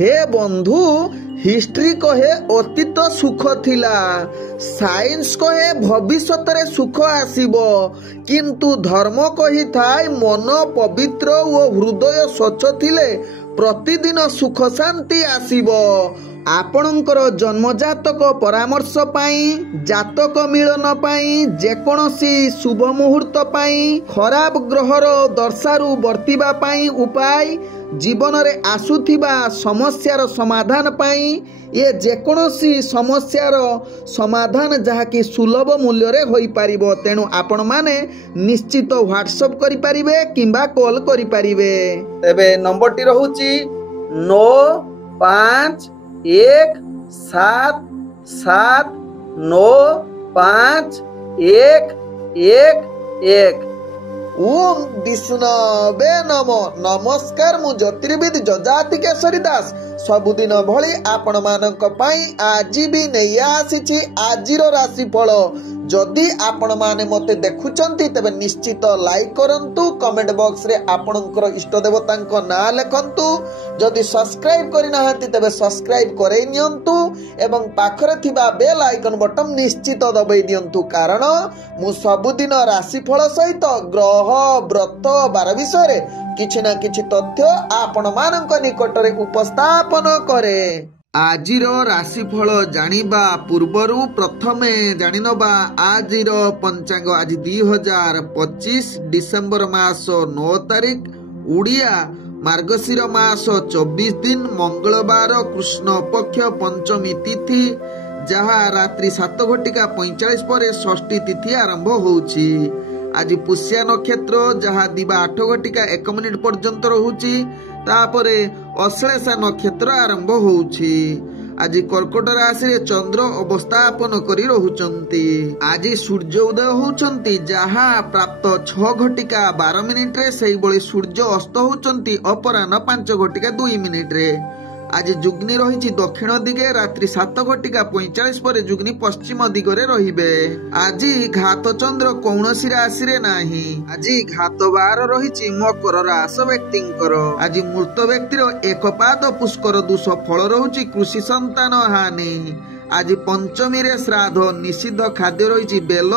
हे बंधु हिस्ट्री कहे अतीत सुख थिला, साइंस कहे भविष्यत रे सुख आसीबो, किंतु धर्म कही थाय मन पवित्र ओ हृदय स्वच्छ थिले प्रतिदिन सुख शांति आसीबो। आपणकर जन्मजातक परामर्श पाई, जातक मिलन पाई, जेकोसी शुभ मुहूर्त पाई, खराब ग्रहर दर्शारु वर्तिबा पाई उपाय, जीवन रे आसुथिबा समस्यार समाधान पाई, ये जेकोसी समस्यार समाधान जहाँकि सुलभ मूल्य रे होई पारिबो। तेणु आपण माने निश्चित व्हाट्सएप करि पारिबे किंबा कॉल करि पारिबे। तबे नंबर टी रहूची 9517795111। ओम विष्णवे नमो। नमस्कार, मु ज्योतिर्विद जजाति केशरी दास सबुदिन भली आपण मानक पई आज भी नहीं आसीछि आजिर राशिफल। जदि आपण माने मते देखुचंती तबे निश्चित लाइक करंतु, कमेंट बॉक्स रे आपणकर इष्ट देवतांक नाम लिखंतु। जदि सब्सक्राइब करि नाहंती तबे सब्सक्राइब करे नियंतु एवं पाखरे थिबा बेल आइकन बटन निश्चित दबाई दियंतु, कारण मु सबुदिन राशिफल सहित ग्रह व्रत बार विषय किछि ना किछि तथ्य आपण मानक निकटरे उपस्थापन करे। आजिर राशिफल जानिबा पूर्वरु प्रथमे जानिनबा आजिर पंचांग। आज 2025 डिसेंबर मास 9 तारिख, उड़िया मार्गशीर मास 24 दिन, मंगलवार, कृष्ण पक्ष पंचमी तिथि, जहा रात्रि 7:45 पर षष्ठी तिथि आरंभ होउछि। आज पुष्या नक्षत्र जहा दिबा 8:01 पर्यंत रहुछि, तापरे अश्लेषा नक्षत्र आरंभ होउछि। आज कर्कट राशि रे चंद्र अवस्थापन करी रहुचंती। आज सूर्य उदय होउचंती जहा प्राप्त 6:12 रे, सेही बळी सूर्य अस्त होउचंती अपराह्न 5:02 रे। आज जुग्नि रही दक्षिण दिगे, रात्रि 7:45 पर जुग्नि पश्चिम दिगरे रहिबे। आज घात चंद्र कौनसी राशि रे नाही। आज घात बार रही मकर राशि व्यक्तिंकर। आज मृत व्यक्तिर एक पाद पुष्कर दोष फल रहुची कृषि संतान हानि। आज पंचमी रे श्राद्ध निषिद्ध खाद्य रही बेल,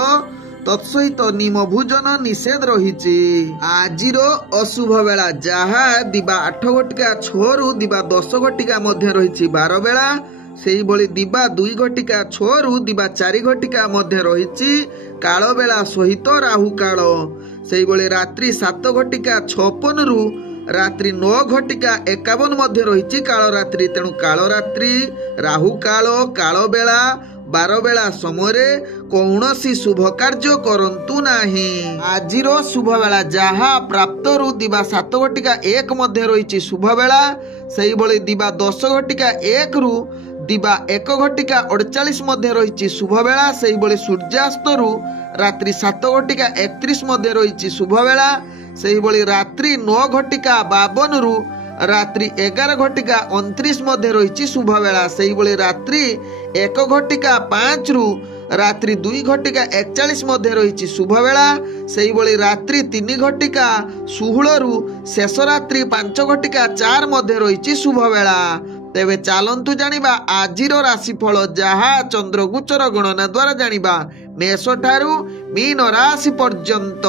तत्सहित निम भोजन निषेध रही। आजिर अशुभ बेला जहा दिबा 8:06 रु दिबा 10:00 मध्य रही 12 बेला, सेही भली दिबा 2:06 रु दिबा 4:00 मध्य रही काल बेला सहित राहु काल। सेही भली रात्रि 7:56 रु रात्रि 9:51 मध्य रही काल रात्रि। तेणु काल रात्रि, राहु काल, काल बेला, 12 बेला समय कौनसी शुभ कार्य करंतु नाही। आजिर शुभ बेला जहा प्राप्त रु दिबा 7:01 मध्य रही शुभ बेला, सेही भली दिबा 10:01 रु दिबा 1:48 मध्य रही शुभ बेला। सेही भली सूर्यास्त रु रात्रि 7:31 मध्य रही शुभ बेला। सेही भली रात्रि 9:52 रु रात्रि 11:29 मध्य रही शुभ बेला। सेही भली रात्रि 1:05 रु रात्रि 2:41 मध्य रही शुभ बेला। सेही भली रात्रि 3:16 रु शेष रात्रि 5:04 मध्य रही शुभ बेला। तेबे चालंतु जानिबा आजिर राशिफल जहा चंद्रगोचर गणना द्वारा जानिबा मेष ठारू मीन राशि पर्यंत।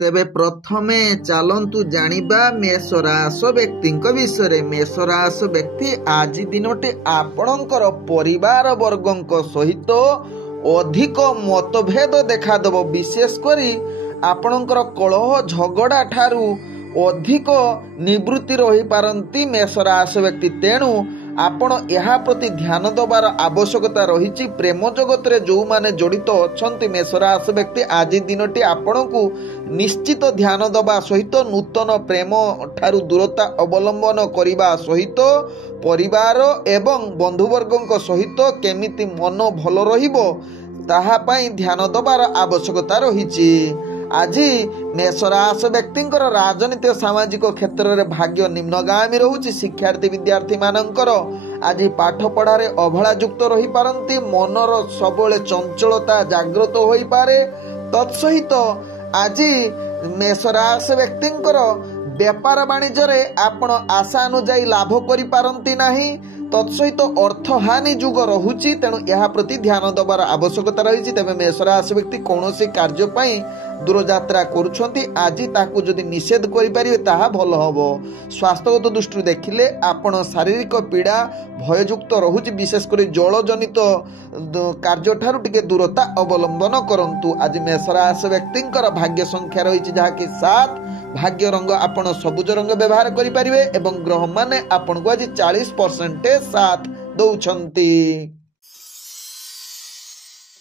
तेबे प्रथमे चालंतु जानिबा मेष राशि व्यक्तिंक विषय। मेष राशि व्यक्ति आज दिनटे आपणकर परिवार वर्गंक सहित अधिक मतभेद देखादेव। विशेष करी आपणकर कलह झगड़ा ठारू अधिक निवृत्ति रही पारंती मेष राशि व्यक्ति। तेणु आपण यहाँ प्रति ध्यान दबार आवश्यकता रही। प्रेम जगत रे जो माने जड़ित अछंती मेष राशि व्यक्ति आज दिनटी आपणकु निश्चित ध्यान दबा सहित नूतन प्रेम ठारू दूरता अवलंबन करिबा सहित परिवार एवं बंधुवर्गंक सहित केमिति मन भल रहिबो ताहा पई ध्यान दबार आवश्यकता रही। आज मेष राशि व्यक्तिंकर राजनीति सामाजिक क्षेत्र में भाग्य निम्नगामी रहुछि। शिक्षार्थी विद्यार्थी मानकर आज पाठ पढ़ारे अवहेला युक्त रही पारंती। मनर सबले चंचलता जागृत होई पारे। तत्सहित आज मेष राशि व्यक्तिंकर व्यापार वाणिज्य आपण आशा अनुजाई लाभ करि नाही, तत्सहित अर्थहानि जुग रहुची, तेणु यह प्रति ध्यान देवार आवश्यकता रही। तेज मेष राशि व्यक्ति कौन कार्य दूरयात्रा करुछंती, आज ताकू जदि निषेध करें ताहा भल हम। स्वास्थ्यगत दृष्टि देखिले आपण शारीरिक पीड़ा भययुक्त रहुची, विशेषकर जलजनित कार्य ठारू टिके दूरता अवलंबन करंतु। आज मेष राशि व्यक्ति भाग्य संख्या रही जहाँकि 7, भाग्य रंग आपण सबुज रंग व्यवहार करें एवं ग्रह माने आपण को आज 40% साथ दौछंती।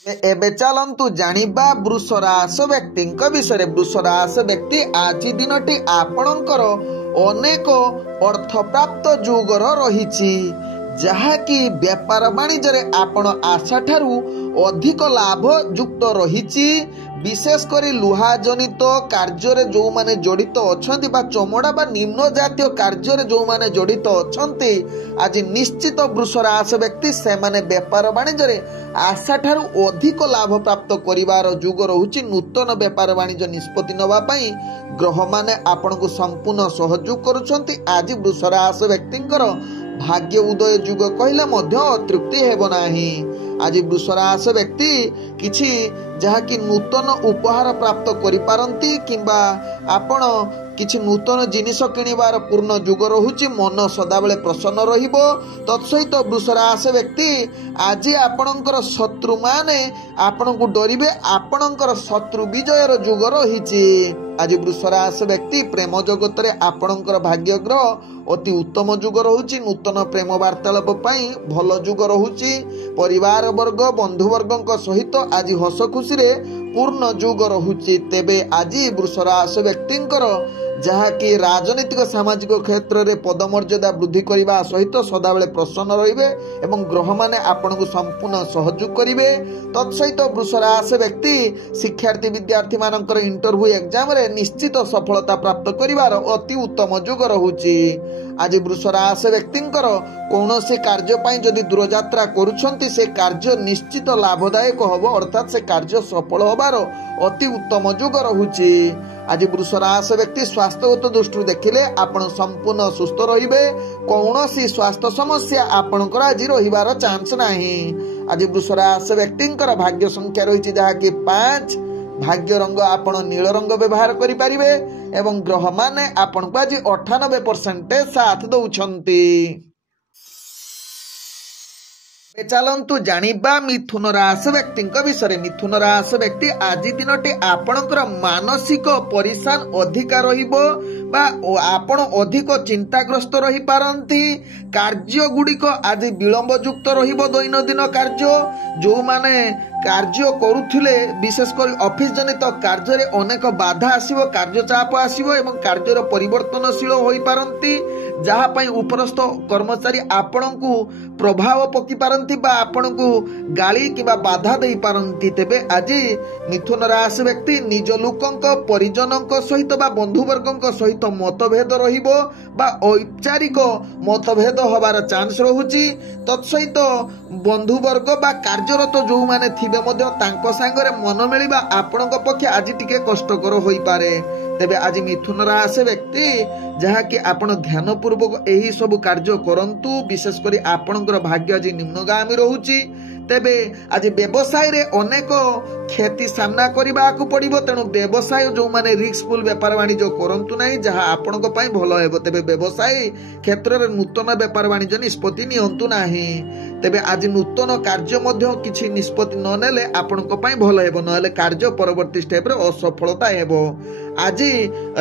एबे चलंतु जानिबा वृष राशि व्यक्ति विषय। वृष राशि व्यक्ति आज दिनटी आपणकर अनेक अर्थ प्राप्त जुगर रही, जहाँकि व्यापार वाणिज्य आपण आशा ठारू अधिक लाभ युक्त रही। विशेषकर लुहा जनित कार्य जो माने जड़ित अछंती बा चमड़ा बा निम्न जातीय कार्य जो माने जड़ित अछंती, आज निश्चित वृष राशि व्यक्ति से माने व्यापार वाणिज्य आशा ठारू अधिक लाभ प्राप्त करिवार जुग रहुची। नूतन व्यापार वाणिज्य निष्पत्ति नवा पई ग्रह माने आपण को संपूर्ण सहयोग करुछंती। आज वृष राशि व्यक्तिंकर भाग्य उदय जुग कहले मध्य अतृप्ति हेबो नाही। आज वृष राशि व्यक्ति किछि जहाँकि नूतन उपहार प्राप्त करि पारंती, किंबा आपण किछि नूतन जिनिस किणिबार पूर्ण जुग रहुची। मन सदाबेले प्रसन्न रहिबो। तत्सहित वृष राशि व्यक्ति आज आपणकर शत्रु माने आपणकु डरिबे, आपणकर शत्रु विजयर जुग रहिछि। आज वृष राशि व्यक्ति प्रेम जगत रे आपणकर भाग्य ग्रह अति उत्तम जुग रहुची। नूतन प्रेम वार्तालाप पई भल जुग रहुची। परिवार वर्ग बंधु वर्गक सहित आज हस खुशी रे पूर्ण जुग रहुची। तेबे आज वृष राशि व्यक्तिंकर जहाँकि राजनीतिक सामाजिक क्षेत्र में पदमर्यादा वृद्धि करने सहित सदाबेले प्रसन्न रहिबे एवं ग्रह माने आपण को संपूर्ण सहयोग करिवे। तत्सहित वृष राशि व्यक्ति शिक्षार्थी विद्यार्थी मानकर इंटरव्यू एग्जाम रे निश्चित सफलता प्राप्त करिवार अति उत्तम जुग रहुची। आज वृष राशि व्यक्तिंकर कौनसी कार्य पई जदि दूरयात्रा करूछंती से कार्य निश्चित लाभदायक हबो, अर्थात से कार्य सफल होबार अति उत्तम जुग रहुची। आज वृष राशि व्यक्ति स्वास्थ्यगत दृष्टि देखिले आपण संपूर्ण सुस्थ रहिबे। कौनसी स्वास्थ्य समस्या आपणकर आज रहिबार चांस नाही। आज वृष राशि व्यक्तिंकर भाग्य संख्या रही जहाँकि 5, भाग्य रंग आपण नील रंग व्यवहार करि परिबे एवं ग्रह माने आपण को आज 98% साथ दौछंती। चलंतु जानिबा मिथुन राशि व्यक्ति विषय। मिथुन राशि व्यक्ति आज दिनटी आपणकर मानसिक परेशान अधिका रहिबो बा आपण अधिक चिंताग्रस्त रही पारंती। कार्य गुड़िक आज विलंब युक्त रहिबो। दैनंदिन कार्य जो माने कार्य करुथिले विशेषकर ऑफिस जनित कार्य रे अनेक बाधा आसीबो, कार्य चाप आसीबो एवं कार्यर परिवर्तनशील होई पारंती, जहा पई उपरस्थ कर्मचारी आपणकु प्रभाव पकी पारंती बा आपणकु गाली किबा बाधा देई पारंती। तेबे आज मिथुन राशि व्यक्ति निज लोकंक परिजनक सहित बा बंधु वर्गंक सहित मतभेद रहिबो बा औपचारिक मतभेद होबार चांस रहुची। तत्सहित बंधु वर्ग बा कार्यरत जो माने थिबे मध्य तांको संगरे मन मिलिबा आपणक पक्ष आज टिके कष्टकर होई पारे। तेबे आज मिथुन राशि व्यक्ति जहाँकि आपण ध्यान पूर्वक यही सब कार्य करंतु, विशेषकर आपणकर भाग्य आज निम्नगामी रहुची। तेबे आज व्यवसाय रे अनेक क्षति सामना करबाकू पड़िबो, तेणु व्यवसाय जो माने रिस्कफुल व्यापार वाणिज्य करंतु नाही, जहा आपणक पई भलो हेबो। तेबे व्यवसाय क्षेत्र रे नूतन व्यापार वाणिज्य निष्पत्ति नियंतु नाही। तेबे आज नूतन कार्य मध्य किछि निष्पत्ति न नेले आपणक पई भलो हेबो, नहेले कार्य परवर्ती स्टेप रे असफलता हेबो। आज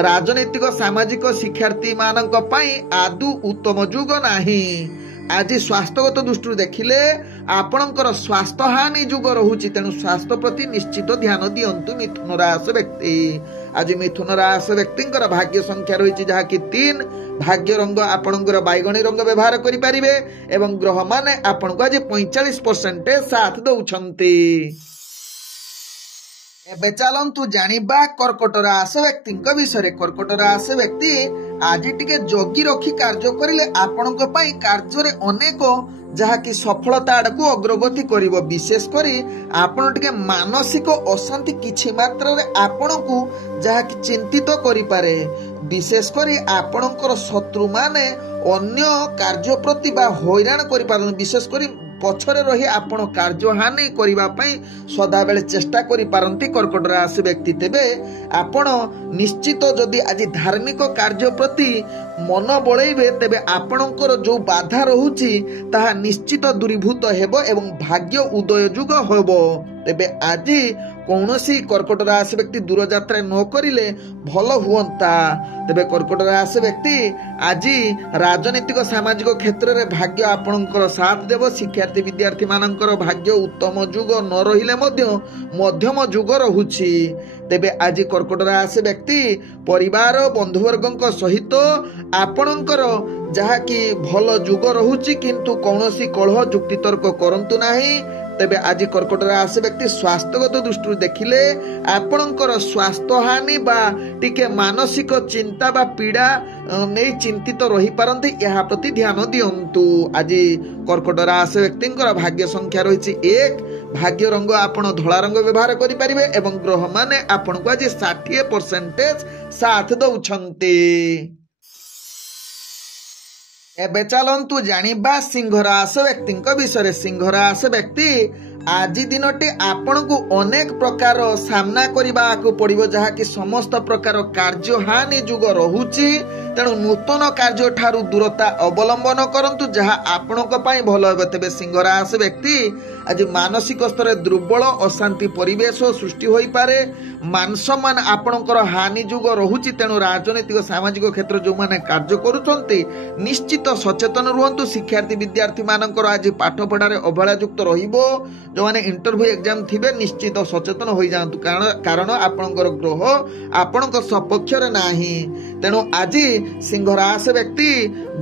राजनीतिक सामाजिक शिक्षार्थी मानक पई आदु उत्तम जुग नाही। आज स्वास्थ्यगत दृष्टि देखिले आपणकर स्वास्थ्य हानि जुग रहुची, तेणु स्वास्थ्य प्रति निश्चित ध्यान दियंतु मिथुन राशि व्यक्ति। आज मिथुन राशि व्यक्तिंकर भाग्य संख्या रही जहाँकि 3, भाग्य रंग आपणकर बैगणी रंग व्यवहार करि परिबे एवं ग्रह माने आपणको आज 45% साथ दौछंती। एबे चलंतु जानिबा कर्कट राशि व्यक्ति विषय। कर्कट राशि व्यक्ति आज टिके जगी रखी कार्य करिले आपणक पई कार्य अनेक जहाँकि सफलता आड़ को अग्रगति करिवो। विशेष करी आपण टिके मानसिक अशांति किछि मात्रा रे आपण को जहाँकि चिंतित करि पारे। विशेष करी आपणकर शत्रु माने अन्य कार्य प्रति बा हैरान करि पारन। विशेष करी पछरे रही आपण कार्य हानि करिबा पई सदा बेले चेष्टा करि पारंती कर्कट राशि व्यक्ति। तेबे आपण निश्चित जदि आज धार्मिक कार्य प्रति मन बळैबे तेबे आपणकर जो बाधा रहुची ताहा निश्चित दूरीभूत हेबो एवं भाग्य उदय जुग हेबो। तेबे आज कौनसी कर्कट राशि व्यक्ति दूर यात्रा न करिले भल हुअंता। तेबे कर्कट राशि व्यक्ति आज राजनीतिक सामाजिक क्षेत्र में भाग्य आपणकर साथ देव। शिक्षार्थी विद्यार्थी मानकर भाग्य उत्तम जुग न रहिले मध्य मध्यम जुग रहुछि। तेबे आज कर्कट राशि व्यक्ति परिवार बंधुवर्गों सहित आपणकर जहाँकि भल जुग रहुछि किंतु कौनसी कलह जुक्ति तर्क करंतु नाही। तेबे आज कर्कट राशि व्यक्ति स्वास्थ्यगत दृष्टि देखिले आपणकर स्वास्थ्य हानि बा टिके मानसिक चिंता बा पीड़ा नहीं चिंतित रही पारंती। यह प्रति ध्यान दियंतु। आज कर्कट राशि व्यक्तिंकर भाग्य संख्या रही 1। भाग्य रंग आपण धला रंग व्यवहार करि परिबे एवं ग्रह माने आपण को आज 60% साथ दउछंती। एबे चलंतु जानिबा सिंह राशि व्यक्ति विषय। सिंह राशि व्यक्ति आज दिनटी आपण को अनेक प्रकार सामना करने को पड़ो जहाँकि समस्त प्रकार कार्य हानि जुग रहुची। तेणु नूतन कार्य ठारू दूरता अवलंबन करंतु जहाँ आपणक पई भल हेबे। तेबे सिंह राशि व्यक्ति आज मानसिक स्तर दुर्बल अशांति परिवेश सृष्टि होई पारे। मान सम्मान आपणकर हानि जुग रहुची। तेणु राजनीतिक सामाजिक क्षेत्र जो माने कार्य करुचंती निश्चित सचेतन रुहंतु। शिक्षार्थी विद्यार्थी मानकर आज पाठ पढ़ारे अवहेला युक्त रहिबो। जो माने इंटरव्यू एग्जाम थिबे निश्चित सचेतन होई जांतु कारण आपणकर ग्रह आपणक सपक्ष रे नाही। तेणु आज सिंह राशि व्यक्ति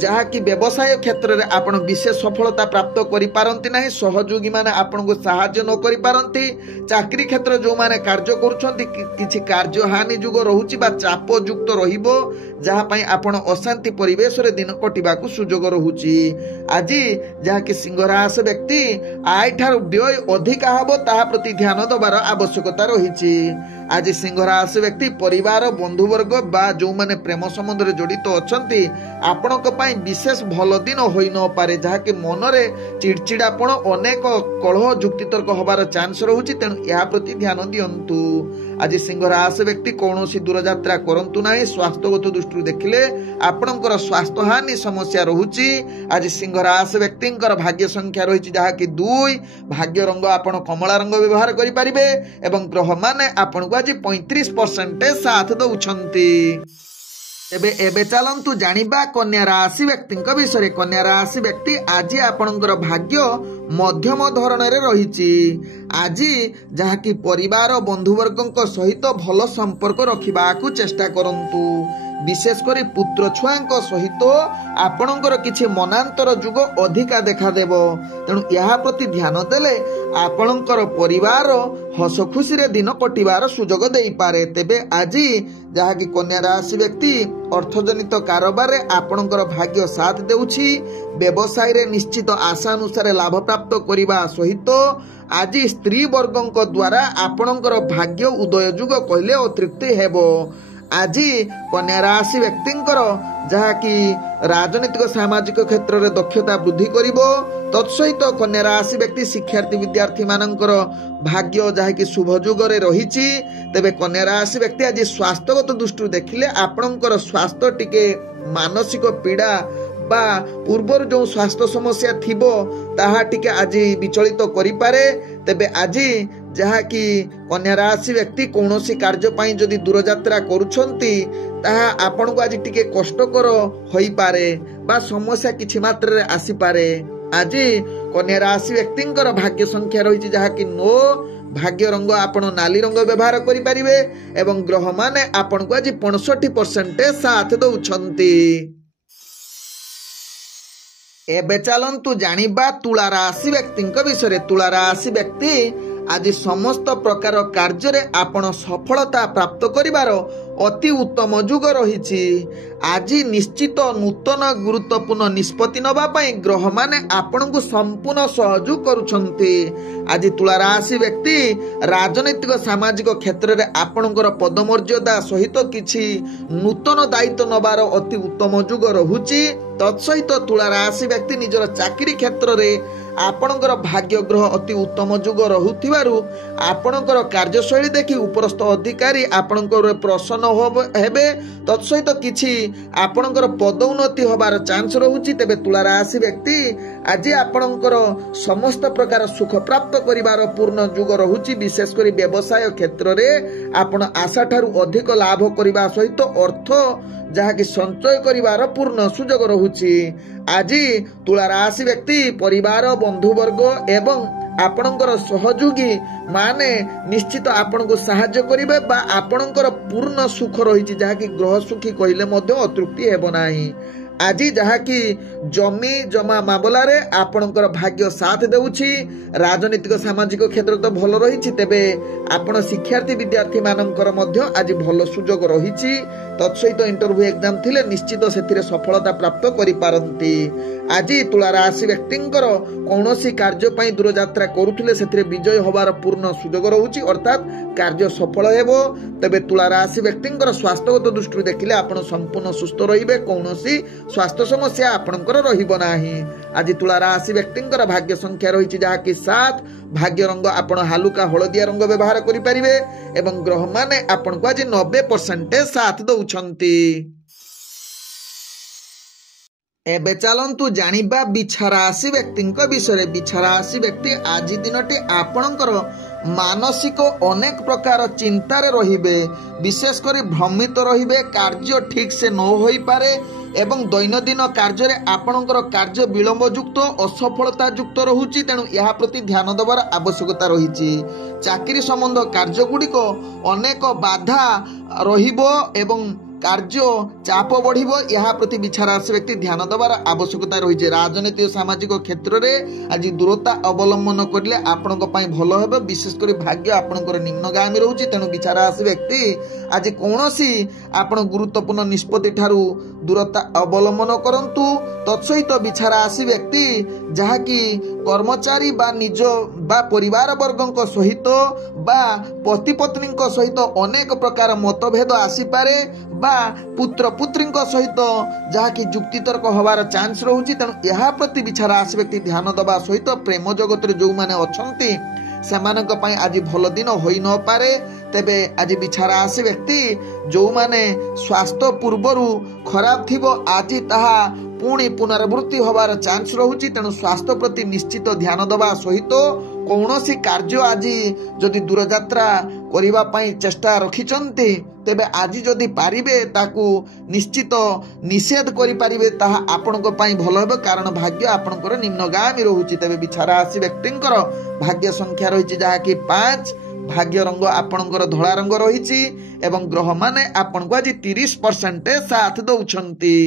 जहाँ कि व्यवसाय क्षेत्र में आपण विशेष सफलता प्राप्त करि पारंती नाही। सहयोगी माने आपण को सहाय्य न करि पारंती। चाकरी क्षेत्र जो माने कार्य करूछंती किछि कार्य हानि जुग रहुची बा चाप युक्त रहिबो जहाँ पई आपण अशांति परिवेश रे दिन कटिबा को सुजोग रहुची। आज जहाँ कि सिंह राशि व्यक्ति आय ठार व्यय अधिक हबो ताहा प्रति ध्यान दबार आवश्यकता रहिछि। आज सिंह राशि व्यक्ति परिवार बंधुवर्ग बा जो माने प्रेम संबंध रे जड़ित अछंती आपणक पई विशेष भल दिन होई न पारे जहाँकि मनरे चिड़चिड़ापण अनेक कलह जुक्ति तर्क हबार चांस रहुची। तेणु या प्रति ध्यान दियंतु। आज सिंह राशि व्यक्ति कौनसी दूर यात्रा करंतु नाही। स्वास्थ्यगत दृष्टि देखिले आपणकर स्वास्थ्य हानि समस्या रहुची। आज सिंह राशि व्यक्तिंकर भाग्य संख्या रही जहाँकि 2। भाग्य रंग आपण कमला रंग व्यवहार करि परिबे एवं ग्रह माने आपण को आज 35% साथ दउछंती। एबे चलंतु जानिबा कन्या राशि व्यक्ति विषय। कन्या राशि व्यक्ति आज आपणकर भाग्य मध्यम धरण रही। आज जहाँ कि परिवार बंधुवर्गों सहित भल संपर्क रखा चेष्टा करंतु। विशेषकर पुत्र छुआ सहित आपणकर किछि मनांतर जुग अधिका देखा देव। तेणु यह प्रति ध्यान देले आपणकर परिवार हस खुशी रे दिन कटिबार सुजोग देई पारे। तेबे आज जहाँ कि कन्या राशि व्यक्ति अर्थजनित कारोबार आपणकर भाग्य साथ देउछि। व्यवसाय रे निश्चित आशा अनुसार लाभ प्राप्त करिबा सहित आज स्त्री वर्गों द्वारा आपणकर भाग्य उदय जुग कहले अतृप्ति हेबो। आज कन्या राशि व्यक्तिंकर जहाँ कि राजनीतिक सामाजिक क्षेत्र में दक्षता वृद्धि करिबो। तत्सहित कन्या राशि व्यक्ति शिक्षार्थी विद्यार्थी मानकर भाग्य जहाँ कि शुभ जुगरे रहिछि। तेबे कन्या राशि व्यक्ति आज स्वास्थ्यगत दृष्टि देखिले आपणकर स्वास्थ्य टिके मानसिक पीड़ा बा पूर्वर जो स्वास्थ्य समस्या थिबो ताहा टिके आज विचलित करि पारे। तेबे आज जहाँ कि कन्या राशि व्यक्ति कौनसी कार्य पाई जदि दूर यात्रा करुछंती ताहा आपण को आज टिके कष्टकर होई पारे बा समस्या किछि मात्रा रे आसी पारे। आज कन्या राशि व्यक्तिंकर भाग्य संख्या रही जहाँ कि 9। भाग्य रंग आपण नाली रंग व्यवहार करि परिबे एवं ग्रह माने आपण को आज 65% साथ दउछंती। एबे चलंतु जानिबा तुला राशि व्यक्ति विषय। तुला राशि व्यक्ति आज समस्त प्रकार कार्य आपण सफलता प्राप्त करिवार अति उत्तम जुग रही। आज निश्चित नूतन गुरुत्वपूर्ण निष्पत्ति नवा ग्रह माने आपण को संपूर्ण सहयोग करुछंती। आज तुला राशि व्यक्ति राजनैतिक सामाजिक क्षेत्र में आपणकर पदमर्यादा सहित किछि नूतन दायित्व नबार अति उत्तम जुग रहुछि। तत्सहित तुला राशि व्यक्ति निजर चाकरी क्षेत्र में आपणकर भाग्य ग्रह अति उत्तम जुग रहुथिबारु आपणकर कार्यशैली देखि उपरस्थ अधिकारी आपणकर प्रसन्न हेबे। तत्सहित किछि आपणकर पदोन्नति होबार चांस रहुछि। तेबे तुला राशि व्यक्ति आज आपणकर समस्त प्रकार सुख प्राप्त करिवार पूर्ण जुग रहुछि। विशेष करी व्यवसाय क्षेत्र में आपण आशा ठारू अधिक लाभ करिवा सहित अर्थ जहाँकि संचय करिवार पूर्ण सुजोग रहुछि। आज तुला राशि व्यक्ति परिवार बंधुवर्ग एवं आपणकर सहयोगी माने निश्चित आपण को साहाय्य करिवे बा आपणकर पूर्ण सुख रही जहाँकि ग्रह सुखी कहले मध्य अतृप्ति हेब नाही। आज जहाँकि जमी जमा मामला रे आपणकर भाग्य साथ देउछि। राजनीतिक सामाजिक क्षेत्र तो भल रही। तेबे आपण शिक्षार्थी विद्यार्थी मानकर मध्य आज भल सुजोग रही। तत्सहित इंटरव्यू एग्जाम थिले निश्चित सेथिरे सफलता प्राप्त करि पारंती। आज तुला राशि व्यक्तिंकर कौनसी कार्य पई दूर यात्रा करुथिले सेथिरे विजय होबार पूर्ण सुजोग रहुछि अर्थात कार्य सफल हेबो। तेबे तुला राशि व्यक्तिंकर स्वास्थ्यगत दृष्टि देखिले आपण संपूर्ण सुस्थ रहिबे। कौनसी स्वास्थ्य समस्या आपणकर रहिबो नाही। आज तुला राशि व्यक्तिंकर भाग्य संख्या रही जहाँकि 7। भाग्य रंग आपण हालुका हलदिया रंग व्यवहार करि परिबे एवं ग्रह माने आपण को आज 90% साथ दउछंती। एबे चलंतु जानिबा बिछा राशि व्यक्ति विषय। बिछा राशि व्यक्ति आज दिनटी आपणकर मानसिक अनेक प्रकार चिंतार रहिबे। विशेष करी भ्रमित रहिबे। कार्य ठीक से न होई पारे एवं दैनंदिन कार्य रे आपणकर कार्य विलंब युक्त असफलता युक्त रहुछि। तेणु यहा प्रति ध्यान देवार आवश्यकता रहिछि। चाकरी संबंध कार्य गुड़िक अनेक बाधा रहिबो एवं कार्य चाप बढ़िबो। यहा प्रति बिछा राशि व्यक्ति ध्यान देवार आवश्यकता रही। राजनीतिक सामाजिक क्षेत्र में आज दूरता अवलंबन करले आपणक पई भलो हेबो। विशेषकर भाग्य आपणकर निम्नगामी रहुछि। तेणु बिछा राशि व्यक्ति आज कौनसी आपण गुरुत्वपूर्ण निष्पत्ति ठारू दूरता अवलंबन करंतु। तत्सहित बिछा राशि व्यक्ति जहाँकि कर्मचारी बा निज बा परिवार वर्गक सहित बा पति पत्नी सहित अनेक प्रकार मतभेद आसीपारे बा पुत्र पुत्री सहित जहाँकि जुक्तितर्क होबार चांस रहुछि। तेणु यहा प्रति बिछा राशि व्यक्ति ध्यान देवा सहित प्रेम जगत रे जो माने अछंती सेमानक पई आज भल दिन होई न पारे। तेबे आज बिछा राशि व्यक्ति जो माने स्वास्थ्य पूर्वरु खराब थिबो आज ताहा पुणी पुनरावृत्ति होबार चांस रहुछि। तेणु स्वास्थ्य प्रति निश्चित ध्यान देवा सहित कौनसी कार्य आज जदि दूर यात्रा करिबा पई चेष्टा रखिचंती तेबे आज जदि पारिबे ताकू निश्चित निषेध करि पारिबे ताहा आपणक पई भलो हेबो। कारण भाग्य आपणकर निम्नगामी रहुछि। तेबे बिछा राशि व्यक्तिंकर भाग्य संख्या रहिछि जहाँकि 5। भाग्य रंग आपणकर धळा रंग रहिछि एवं ग्रह माने आपणको आज 30% साथ दउछंती।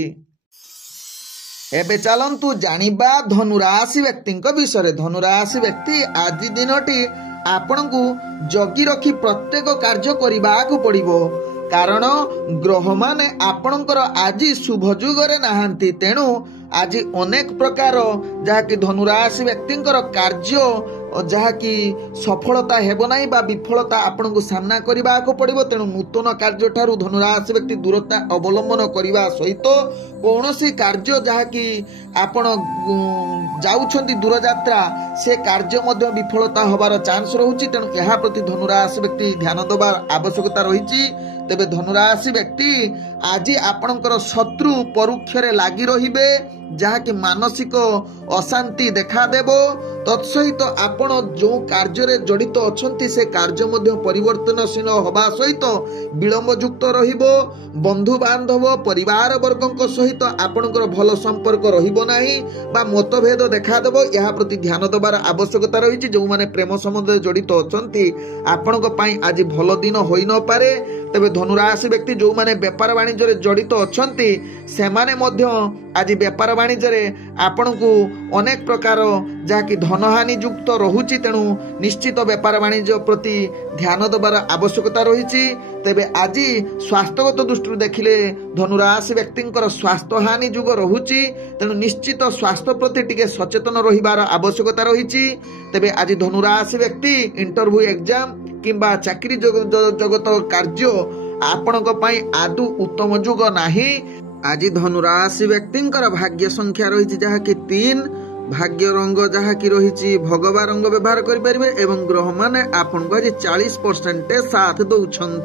एबे चलंतु जानिबा धनुराशि व्यक्ति विषय। धनुराशि व्यक्ति आज दिनटी आपणकू जगी रखी प्रत्येक कार्य करबाकू पड़िबो। कारण ग्रह माने आपणकर आज शुभ जुगरे नाहांती। तेणु आज अनेक प्रकार जहाँकि धनुराशि व्यक्तिंकर कार्य जहाँकि सफलता हेबो नाही बा विफलता आपण को सामना करबा को पड़िबो। तेणु नूतन कार्य ठारू धनुराशि व्यक्ति दूरता अवलंबन करबा सहित कौनसी कार्य जहाँकि आपण जाउछंती दूर यात्रा से कार्य मध्य विफलता होबार चांस रहुछि। तेणु यहा प्रति धनुराशि व्यक्ति ध्यान देबार आवश्यकता रहिछि। तेबे धनुराशि व्यक्ति आज आपणकर शत्रु परोक्षरे लागि रहिबे जहाँकि मानसिक अशांति देखा देबो। तत्सहित आपण जो कार्य रे जड़ित अछंती से कार्य मध्य परिवर्तनशील होबा सहित विलंब युक्त रहिबो। बंधु बांधव परिवार वर्गक सहित आपणकर भल संपर्क रहिबो नाही बा मतभेद देखा देबो। यहा प्रति ध्यान देबार आवश्यकता रहिछि। जो माने प्रेम संबंध जड़ित अछंती आपणक पई आज भल दिन होई न पारे। तेबे धनुराशि व्यक्ति जो माने व्यापार वाणिज्य जड़ित अछंती सेमाने मध्य आज व्यापार वाणिज्य आपण को अनेक प्रकार जहाँकि धनहानि युक्त रहुची तेणु निश्चित व्यापार वाणिज्य प्रति ध्यान देवार आवश्यकता रही। तेबे आज स्वास्थ्यगत दृष्टि देखिले धनुराशि व्यक्ति स्वास्थ्य हानि जुग रहुची तेणु निश्चित स्वास्थ्य प्रति टिके सचेतन रहिबार आवश्यकता रही। तेबे आज धनुराशि व्यक्ति इंटरव्यू एग्जाम किंबा चाकरी जगत कार्य आपणक पई आदु उत्तम जुग नाही। आज धनुराशि व्यक्ति भाग्य संख्या रही जहाँकि 3, भाग्य रंग जहाँकि रही भगवा रंग व्यवहार करें एवं ग्रह माने आपन को आज 40% साथ दौरान।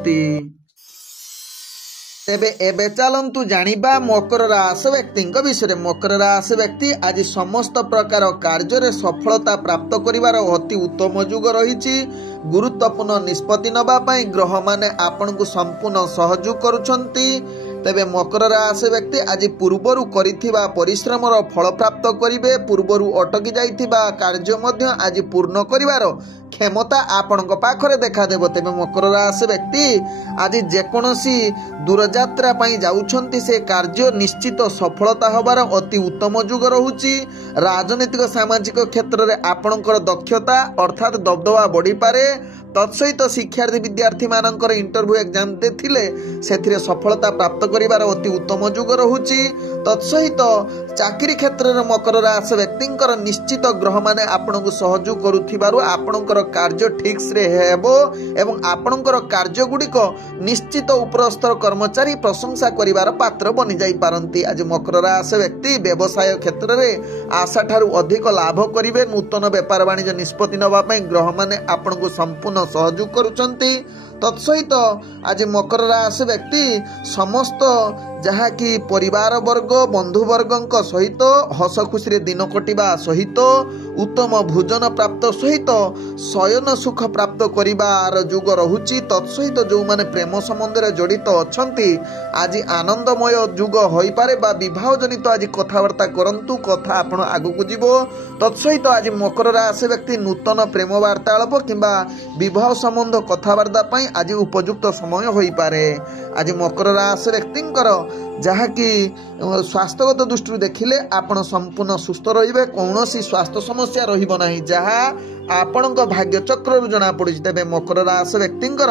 तेबे एबे चलंतु जानिबा मकर राशि व्यक्ति विषय। मकर राशि व्यक्ति आज समस्त प्रकार कार्य सफलता प्राप्त करिवार अति उत्तम जुग रही। गुरुत्वपूर्ण निष्पत्ति नबा पई ग्रह माने आपन को संपूर्ण सहयोग करुछंती। तेबे मकर राशि व्यक्ति आज पूर्वरु करिथिबा परिश्रमर फल प्राप्त करिवे। पूर्वरु अटकी जाइथिबा कार्य मध्य आज पूर्ण करिवार क्षमता आपणक पाखरे देखा देबो। तेबे मकर राशि व्यक्ति आज जेकोनोसी दूरयात्रा पई जाउछंती से कार्य निश्चित सफलता होबार अति उत्तम जुग रहुची। राजनीतिक सामाजिक क्षेत्र में आपणकर दक्षता अर्थात दबदबा बढ़ी पारे। तत्सहित शिक्षार्थी विद्यार्थी मानकर इंटरव्यू एग्जाम देथिले सेथिरे सफलता प्राप्त करिवार अति उत्तम जुग रहुची। तत्सहित चाकरी क्षेत्र में मकर राशि व्यक्तिंकर निश्चित ग्रह माने आपनकु सहयोग करुथिबारु आपनकर कार्य ठीक से हेबो एवं आपनकर कार्य गुडिक निश्चित उपरस्तर कर्मचारी प्रशंसा करिवार पात्र बनि जाई पारंती। आज मकर राशि व्यक्ति व्यवसाय क्षेत्र में आशा ठारू अधिक लाभ करिवे। नूतन व्यापार वाणिज्य निष्पत्ति नबा पई ग्रह माने आपनकु संपूर्ण सहयोग करुचंती। तत्सहित आज मकर राशि व्यक्ति समस्त जहाँकि परिवार वर्ग बंधु वर्ग सहित हस खुशी दिन कटिबा सहित उत्तम भोजन प्राप्त सहित शयन सुख प्राप्त करिबार जुग रहुची। तत्सहित जो माने प्रेम संबंध रे जड़ित अछंती आज आनंदमय जुग होई पारे बा विवाह जनित आज कथावार्ता करंतु कथा आपण आगु जीवो। तत्सहित आज मकर राशि व्यक्ति नूतन प्रेम वार्तालाप किंबा विवाह संबंध कथावार्ता पई आज उपयुक्त समय होई पारे। आज मकर राशि व्यक्तिंकर जहाँकि स्वास्थ्यगत दृष्टि देखिले आपण संपूर्ण सुस्थ रहिबे। कौनसी स्वास्थ्य समस्या रहिबो नाही जहाँ आपणक भाग्य चक्रु जना पड़ुछि। तेबे मकर राशि व्यक्तिंकर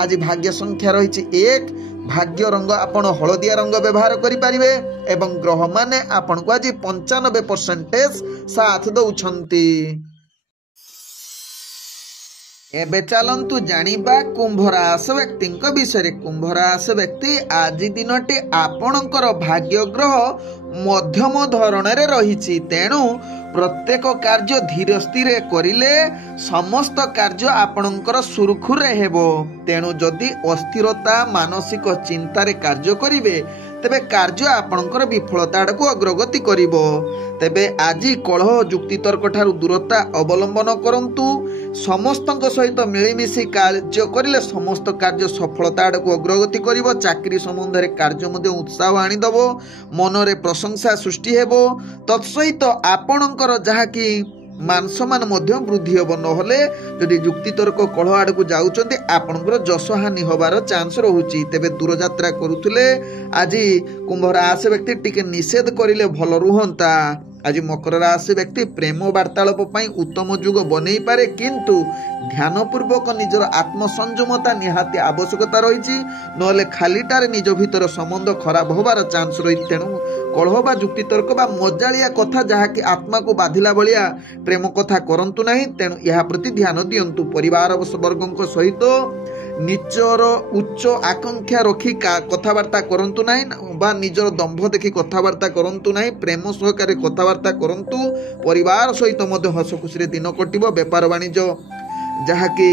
आज भाग्य संख्या रही 1, भाग्य रंग आपण हलदिया रंग व्यवहार करि परिबे एवं ग्रह माने आपण को आज 95% साथ दउछंती। एबे चलंतु जानिबा कुंभ राशि व्यक्ति विषय। कुंभ राशि व्यक्ति आज दिनटी आपणकर भाग्य ग्रह मध्यम धरणर रही। तेणु प्रत्येक कार्य धीर स्थिर करिले समस्त कार्य आपणकर सुरखुरे हेबो। तेणु जदि अस्थिरता मानसिक चिंतार कार्य करिवे तेबे कार्य आपणकर विफलता आड़कू अग्रगति करिवो। तेबे आज कलह जुक्ति तर्क ठारू दूरता अवलंबन करंतु। समस्तक सहित मिलिमिशि कार्य करिले समस्त कार्य सफलता आड़कू अग्रगति करिवो। चाकरी संबंध रे कार्य मध्ये उत्साह आनिदबो। मनरे प्रशंसा सृष्टि हेबो। तत्सहित आपणकर जहाँकि मान सम्मान मध्य वृद्धि हेबो। नहले जदि जुक्ति तर्क कलह आड़कू जाउचंती आपणकर जश हानि होबार चांस रहुची। तेबे दूरयात्रा करुथिले आज कुंभ राशि व्यक्ति टिके निषेध करिले भल रुहंता। आज मकर राशि व्यक्ति प्रेम वार्तालाप पई उत्तम जुग बनै पारे किंतु ध्यानपूर्वक निजर आत्मसंयमता निहाती आवश्यकता रही। नहले खालीटारे निज भितर संबंध खराब होबार चांस रही। तेणु कलह बा जुक्ति तर्क बा मजालिया कथा जहाँकि आत्मा को बाधिला भलिया प्रेम कथा करंतु नहीं। तेणु यह प्रति ध्यान दियंतु। परिवार वर्गों सहित निजर उच्च आकांक्षा रखी कथबार्ता करंतु नहीं बा निजर दंभ देखि कथबार्ता करंतु नहीं। प्रेम सहकारी कथबार्ता करंतु। परिवार सहित मध्य हस खुशी दिन कटिबो। व्यापार वाणिज्य जहाँकि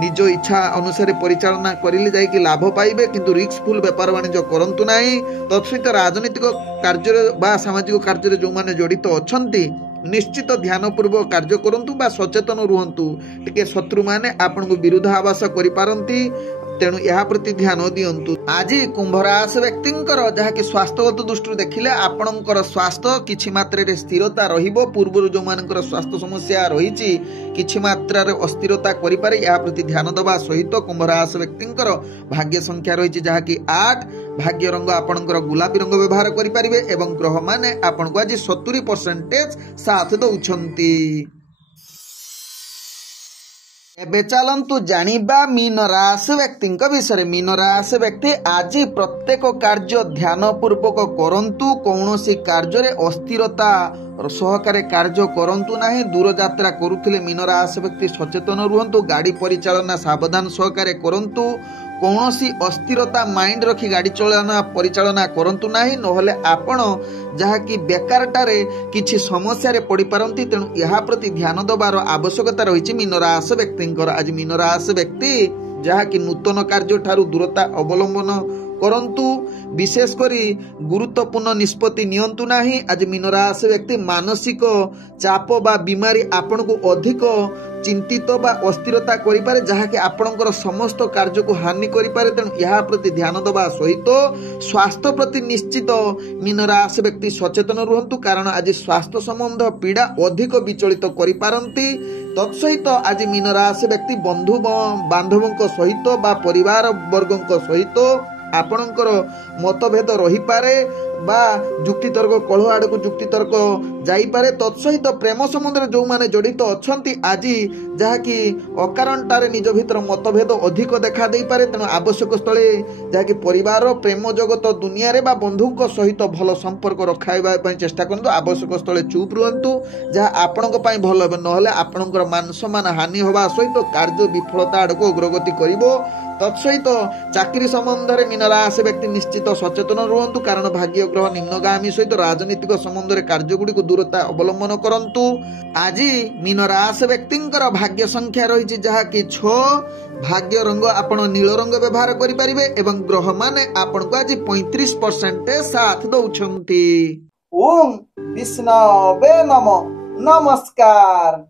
निज इच्छा अनुसार परिचालना करिले जाइकि लाभ पाइबे किंतु रिस्कफुल व्यापार वाणिज्य करंतु नहीं। तत्सहित राजनीतिक कार्य बा सामाजिक कार्य जो माने जड़ित अछंती निश्चित ध्यानपूर्वक कार्य करंतु बा सचेतन रुहंतु। टिके शत्रु माने आपन को विरुद्धाभास करि पारंती। तेणु यह प्रति ध्यान दियंतु। आज कुंभ राशि व्यक्तिंकर जहाँकि स्वास्थ्यगत दृष्टि देखिले आपणकर स्वास्थ्य किछि मात्रा स्थिरता रहिबो। पूर्व जो मानकर स्वास्थ्य समस्या रही किछि मात्रा अस्थिरता करि पारे यह प्रति ध्यान दबा सहित कुंभ राशि व्यक्तिंकर भाग्य संख्या रही जहाँकि 8। भाग्य रंग आपणकर गुलाबी रंग व्यवहार करि पारिबे एवं ग्रह माने आपणको आज 70% साथ दउछंती। एबे चलंतु जानिबा मीन राशि व्यक्ति विषय। मीन राशि व्यक्ति आज प्रत्येक कार्य ध्यान पूर्वक करंतु। कौनसी कार्य अस्थिरता सहकारे कार्य करंतु नाही। दूर यात्रा करुथिले मीन राशि व्यक्ति सचेतन रुहंतु। गाड़ी परिचालना सावधान सहकारे करंतु। कौनसी अस्थिरता माइंड रखी गाड़ी परिचालना करंतु नाही, नहले आपण जहाँकि बेकारटारे किछि समस्या रे पड़ी पारंती। तेणु यह प्रति ध्यान दबार आवश्यकता रही मीन राशि व्यक्तिंकर। आज मीन राशि व्यक्ति जहाँकि नूतन कार्य ठारू दूरता अवलंबन करंतु। विशेषकरी गुरुत्वपूर्ण निष्पत्ति नियंतु नाही। आज मीन राशि व्यक्ति मानसिक चाप बा बीमारी आपण को अधिक चिंतित बा अस्थिरता करि पारे, जहाँकि आपणकर समस्त कार्य को हानि करि पारे। तेणु यह प्रति ध्यान दबा सहित स्वास्थ्य प्रति निश्चित मीन राशि व्यक्ति सचेतन रुहंतु, कारण आज स्वास्थ्य संबंध पीड़ा अधिक विचलित करि पारंती। तत्सहित आज मीन राशि व्यक्ति बंधु बांधवों सहित बा परिवार वर्गों सहित आपणकर मतभेद रही पारे बा जुक्ति तर्क कलह आड़ को जुक्ति तर्क जाइपारे। तत्सहित प्रेम संबंध जो माने जड़ित अछंती आज जहाँकि अकारणटारे निज भीतर मतभेद अधिक देखा दे पारे। तेणु आवश्यक स्थले जहाँकि परिवार प्रेम जगत दुनिया रे बा बंधुओं सहित भल संपर्क रखाइबा पई चेष्टा करंतु। आवश्यक स्थले चुप रुहंतु, जहाँ आपणक पई भल हेबे, नहले आपणकर मान सम्मान हानि होबा सहित कार्य विफलता आड़ को अग्रगति करिवो। तत्सहित चाकरी संबंध में मीन राशि व्यक्ति निश्चित सचेतन रुहंतु, कारण भाग्य ग्रह निम्नगामी सहित राजनीतिक संबंध में कार्यगुड़ी को दूरता अवलंबन करंतु। आज मीन राशि व्यक्तिंकर भाग्य संख्या रही जहाँकि 6। भाग्य रंग आपण नील रंग व्यवहार करि पारिबे एवं ग्रह माने आपण को आज 35% साथ दउछंती। ओम विष्णवे नमः। नमस्कार।